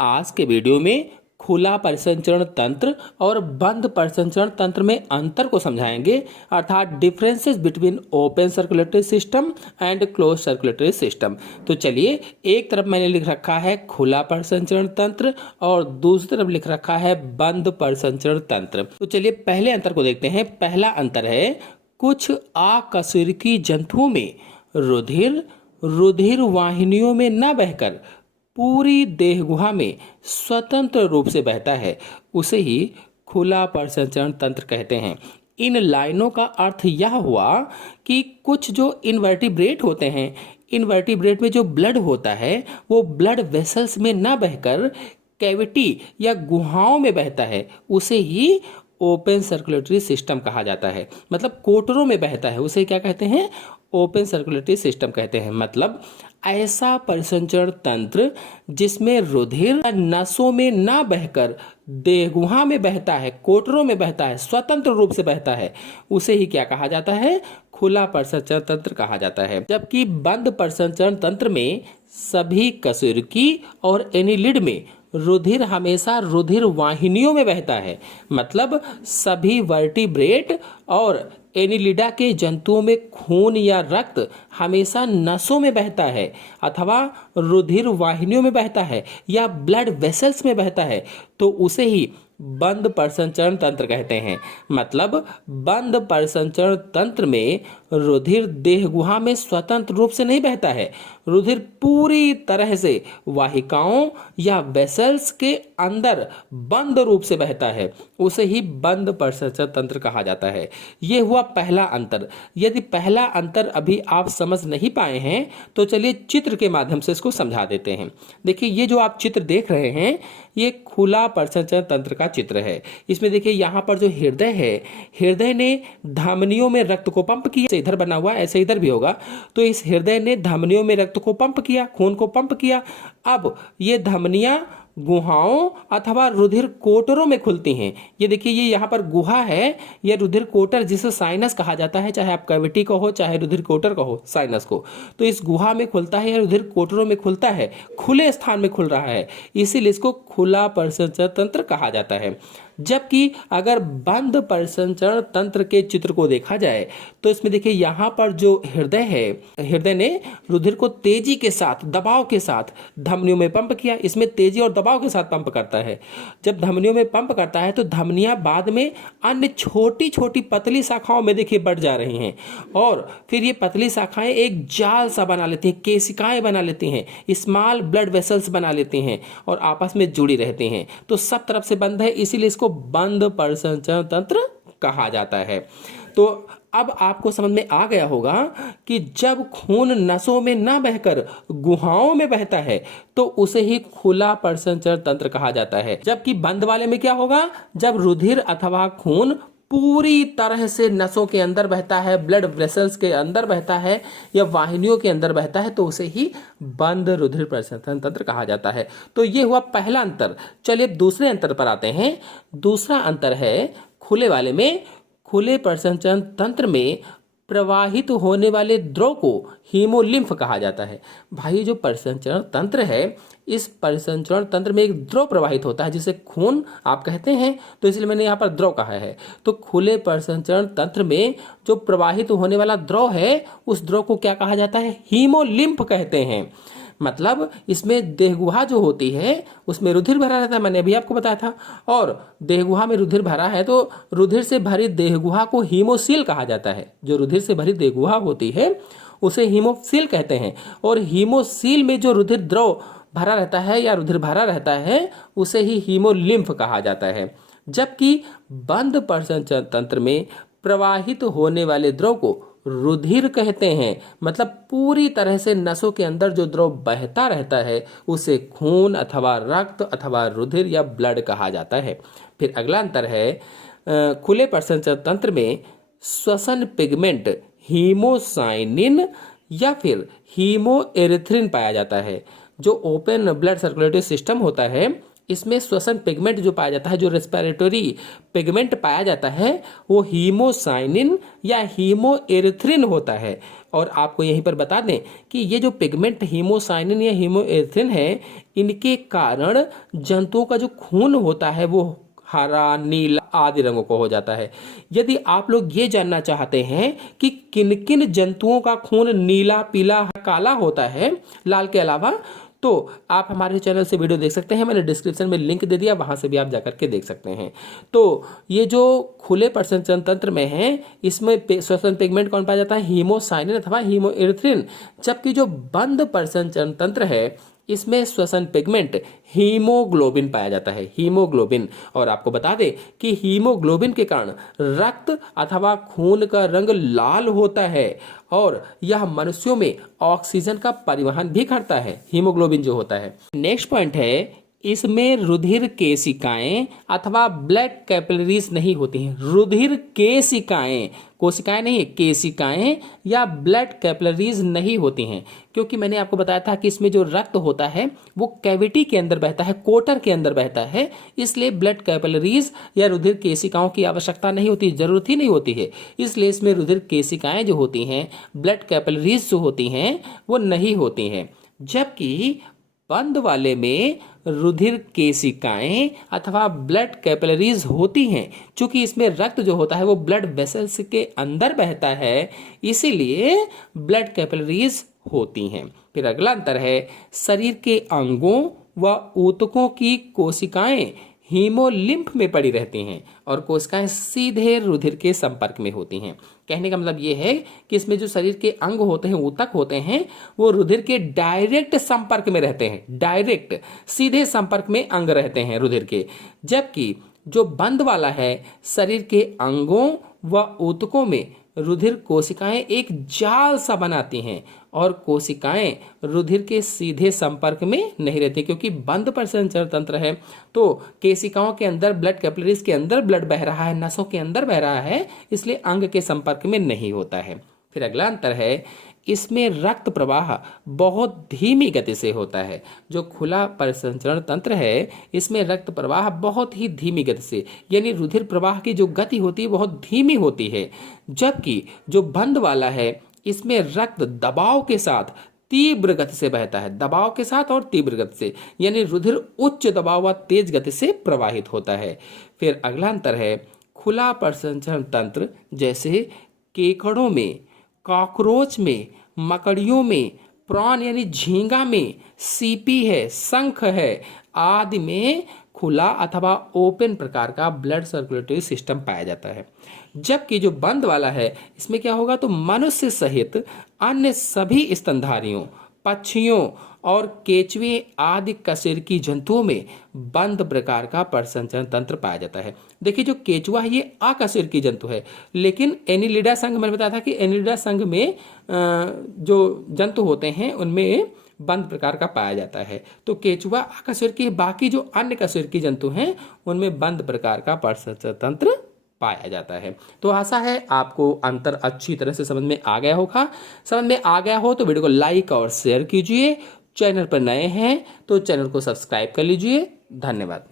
आज के वीडियो में खुला परिसंचरण तंत्र और बंद परिसंचरण तंत्र में अंतर को समझाएंगे, अर्थात differences between open circulatory system and close circulatory system. तो चलिए, एक तरफ मैंने लिख रखा है खुला परिसंचरण तंत्र और दूसरी तरफ लिख रखा है बंद परिसंचरण तंत्र। तो चलिए पहले अंतर को देखते हैं। पहला अंतर है, कुछ अकशेरुकी जंतुओं में रुधिर वाहिनियों में न बहकर पूरी देह गुहा में स्वतंत्र रूप से बहता है, उसे ही खुला परिसंचरण तंत्र कहते हैं। इन लाइनों का अर्थ यह हुआ कि कुछ जो इनवर्टिब्रेट होते हैं, इनवर्टिब्रेट में जो ब्लड होता है वो ब्लड वेसल्स में न बहकर कैविटी या गुहाओं में बहता है, उसे ही ओपन सर्कुलेटरी सिस्टम कहा जाता है। मतलब कोटरों में बहता है, उसे क्या कहते हैं? ओपन सर्कुलेटरी सिस्टम कहते हैं। मतलब ऐसा परिसंचरण तंत्र जिसमें रुधिर नसों में ना बहकर देहगुहा में बहता है, कोटरों में बहता है, स्वतंत्र रूप से बहता है, उसे ही क्या कहा जाता है? खुला परिसंचरण तंत्र कहा जाता है। जबकि बंद परिसंचरण तंत्र में सभी कशेरुकी और एनिलिड में रुधिर हमेशा रुधिर वाहिनियों में बहता है। मतलब सभी वर्टिब्रेट और एनिलिडा के जंतुओं में खून या रक्त हमेशा नसों में बहता है अथवा रुधिर वाहिनियों में बहता है या ब्लड वेसल्स में बहता है, तो उसे ही बंद परिसंचरण तंत्र कहते हैं। मतलब बंद परिसंचरण तंत्र में रुधिर देह गुहा में स्वतंत्र रूप से नहीं बहता है, रुधिर पूरी तरह से वाहिकाओं या वेसल्स के अंदर बंद रूप से बहता है, उसे ही बंद परिसंचरण तंत्र कहा जाता है। यह हुआ पहला अंतर। यदि पहला अंतर अभी आप समझ नहीं पाए हैं तो चलिए चित्र के माध्यम से इसको समझा देते हैं। देखिए, ये जो आप चित्र देख रहे हैं ये खुला परिसंचरण तंत्र का चित्र है। इसमें देखिए यहाँ पर जो हृदय है, हृदय ने धमनियों में रक्त को पंप किया, इधर बना हुआ ऐसे इधर भी होगा, तो इस हृदय ने धमनियों में रक्त को पंप किया, खून को पंप किया। अब ये धमनियां गुहाओं अथवा रुधिर कोटरों में खुलती हैं। ये देखिए, ये यहाँ पर गुहा है, ये रुधिर कोटर जिसे साइनस कहा जाता है, चाहे आप कैविटी कहो चाहे रुधिर कोटर कहो, साइनस को। तो इस गुहा में खुलता है या रुधिर कोटरों में खुलता है, खुले स्थान में खुल रहा है, इसीलिए इसको खुला परिसंचरण तंत्र कहा जाता है। जबकि अगर बंद परिसंचरण तंत्र के चित्र को देखा जाए तो इसमें देखिए यहाँ पर जो हृदय है, हृदय ने रुधिर को तेजी के साथ, दबाव के साथ धमनियों में पंप किया। इसमें तेजी और दबाव के साथ पंप करता है। जब धमनियों में पंप करता है तो धमनियां बाद में अन्य छोटी छोटी पतली शाखाओं में देखिए बढ़ जा रही हैं और फिर ये पतली शाखाएं एक जाल सा बना लेती हैं, केशिकाएं बना लेती हैं, स्मॉल ब्लड वेसल्स बना लेती हैं और आपस में जुड़ी रहती हैं। तो सब तरफ से बंद है, इसीलिए इसको बंद परिसंचरण तंत्र कहा जाता है। तो अब आपको समझ में आ गया होगा कि जब खून नसों में न बहकर गुहाओं में बहता है तो उसे ही खुला परिसंचरण तंत्र कहा जाता है। जबकि बंद वाले में क्या होगा? जब रुधिर अथवा खून पूरी तरह से नसों के अंदर बहता है, ब्लड वेसल्स के अंदर बहता है या वाहिनियों के अंदर बहता है, तो उसे ही बंद रुधिर परिसंचरण तंत्र कहा जाता है। तो ये हुआ पहला अंतर। चलिए दूसरे अंतर पर आते हैं। दूसरा अंतर है, खुले वाले में, खुले परिसंचरण तंत्र में प्रवाहित होने वाले द्रव को हीमोलिम्फ कहा जाता है। भाई, जो परिसंचरण तंत्र है, इस परिसंचरण तंत्र में एक द्रव प्रवाहित होता है जिसे खून आप कहते हैं, तो इसलिए मैंने यहाँ पर द्रव कहा है। तो खुले परिसंचरण तंत्र में जो प्रवाहित होने वाला द्रव है, उस द्रव को क्या कहा जाता है? हीमोलिम्फ कहते हैं। मतलब इसमें देहगुहा जो होती है उसमें रुधिर भरा रहता है, मैंने अभी आपको बताया था, और देहगुहा में रुधिर भरा है तो रुधिर से भरी देहगुहा को हीमोसील कहा जाता है। जो रुधिर से भरी देहगुहा होती है उसे हीमोसील कहते हैं, और हीमोसील में जो रुधिर द्रव भरा रहता है या रुधिर भरा रहता है उसे ही हीमोलिम्फ कहा जाता है। जबकि बंद परिसंचरण तंत्र में प्रवाहित होने वाले द्रव को रुधिर कहते हैं। मतलब पूरी तरह से नसों के अंदर जो द्रव बहता रहता है उसे खून अथवा रक्त अथवा रुधिर या ब्लड कहा जाता है। फिर अगला अंतर है, खुले परिसंचरण तंत्र में श्वसन पिगमेंट हीमोसाइनिन या फिर हीमोएरिथ्रिन पाया जाता है। जो ओपन ब्लड सर्कुलेटरी सिस्टम होता है इसमें श्वसन पिगमेंट जो पाया जाता है, जो रेस्पिरेटरी पिगमेंट पाया जाता है, वो हीमोसाइनिन या हीमोएरिथ्रिन होता है। और आपको यहीं पर बता दें कि ये जो पिगमेंट हीमोसाइनिन या हीमोएरिथ्रिन है, इनके कारण जंतुओं का जो खून होता है वो हरा, नीला आदि रंगों को हो जाता है। यदि आप लोग ये जानना चाहते हैं कि किन किन जंतुओं का खून नीला, पीला, काला होता है लाल के अलावा, तो आप हमारे चैनल से वीडियो देख सकते हैं। मैंने डिस्क्रिप्शन में लिंक दे दिया, वहां से भी आप जाकर के देख सकते हैं। तो ये जो खुले प्रसंचरण तंत्र में है, इसमें श्वसन पिगमेंट कौन पाया जाता है? हीमोसाइनिन अथवा हीमोएरिथ्रिन। जबकि जो बंद प्रसंचरण तंत्र है, इसमें श्वसन पिगमेंट हीमोग्लोबिन पाया जाता है, हीमोग्लोबिन। और आपको बता दें कि हीमोग्लोबिन के कारण रक्त अथवा खून का रंग लाल होता है और यह मनुष्यों में ऑक्सीजन का परिवहन भी करता है, हीमोग्लोबिन जो होता है। नेक्स्ट पॉइंट है, इसमें रुधिर केशिकाएं अथवा ब्लड कैपिलरीज नहीं होती हैं। रुधिर केशिकाएं, कोशिकाएं नहीं है, केशिकाएं या ब्लड कैपिलरीज नहीं होती हैं, क्योंकि मैंने आपको बताया था कि इसमें जो रक्त होता है वो कैविटी के अंदर बहता है, कोटर के अंदर बहता है, इसलिए ब्लड कैपिलरीज या रुधिर केशिकाओं की आवश्यकता नहीं होती, जरूरत ही नहीं होती है। इसलिए इसमें रुधिर केशिकाएं जो होती हैं, ब्लड कैपिलरीज जो होती हैं, वो नहीं होती हैं। जबकि बंद वाले में रुधिर केशिकाएं अथवा ब्लड कैपिलरीज होती हैं। चूंकि इसमें रक्त जो होता है वो ब्लड वेसल्स के अंदर बहता है, इसीलिए ब्लड कैपिलरीज होती हैं। फिर अगला अंतर है, शरीर के अंगों व ऊतकों की कोशिकाएं हीमोलिम्फ में पड़ी रहती हैं और कोशिकाएं सीधे रुधिर के संपर्क में होती हैं। कहने का मतलब ये है कि इसमें जो शरीर के अंग होते हैं, ऊतक होते हैं, वो रुधिर के डायरेक्ट संपर्क में रहते हैं, डायरेक्ट सीधे संपर्क में अंग रहते हैं रुधिर के। जबकि जो बंद वाला है, शरीर के अंगों व ऊतकों में रुधिर कोशिकाएं एक जाल सा बनाती हैं और कोशिकाएं रुधिर के सीधे संपर्क में नहीं रहती, क्योंकि बंद प्रसंचरण तंत्र है। तो केशिकाओं के अंदर, ब्लड कैपिलरीज के अंदर ब्लड बह रहा है, नसों के अंदर बह रहा है, इसलिए अंग के संपर्क में नहीं होता है। फिर अगला अंतर है, इसमें रक्त प्रवाह बहुत धीमी गति से होता है। जो खुला प्रसंचरण तंत्र है, इसमें रक्त प्रवाह बहुत ही धीमी गति से, यानी रुधिर प्रवाह की जो गति होती है बहुत धीमी होती है। जबकि जो बंद वाला है, इसमें रक्त दबाव के साथ तीव्र गति से बहता है, दबाव के साथ और तीव्र गति से, यानी रुधिर उच्च दबाव व तेज गति से प्रवाहित होता है। फिर अगला अंतर है, खुला प्रसंचरण तंत्र जैसे केकड़ों में, कॉकरोच में, मकड़ियों में, प्रॉन यानी झींगा में, सीपी है, शंख है आदि में खुला अथवा ओपन प्रकार का ब्लड सर्कुलेटरी सिस्टम पाया जाता है। जबकि जो बंद वाला है, इसमें क्या होगा, तो मनुष्य सहित अन्य सभी स्तनधारियों, पक्षियों और केचुए आदि कशेरुकी जंतुओं में बंद प्रकार का प्रसंचरण तंत्र पाया जाता है। देखिए, जो केचुआ है ये अकशेरुकी जंतु है, लेकिन एनिलिडा संघ, मैंने बताया था कि एनिलिडा संघ में जो जंतु होते हैं उनमें बंद प्रकार का पाया जाता है। तो केचुआ अकशेरुकी, बाकी जो अन्य कशेरुकी जंतु हैं उनमें बंद प्रकार का प्रसंचरण तंत्र पाया जाता है। तो आशा है आपको अंतर अच्छी तरह से समझ में आ गया होगा। समझ में आ गया हो तो वीडियो को लाइक और शेयर कीजिए। चैनल पर नए हैं तो चैनल को सब्सक्राइब कर लीजिए। धन्यवाद।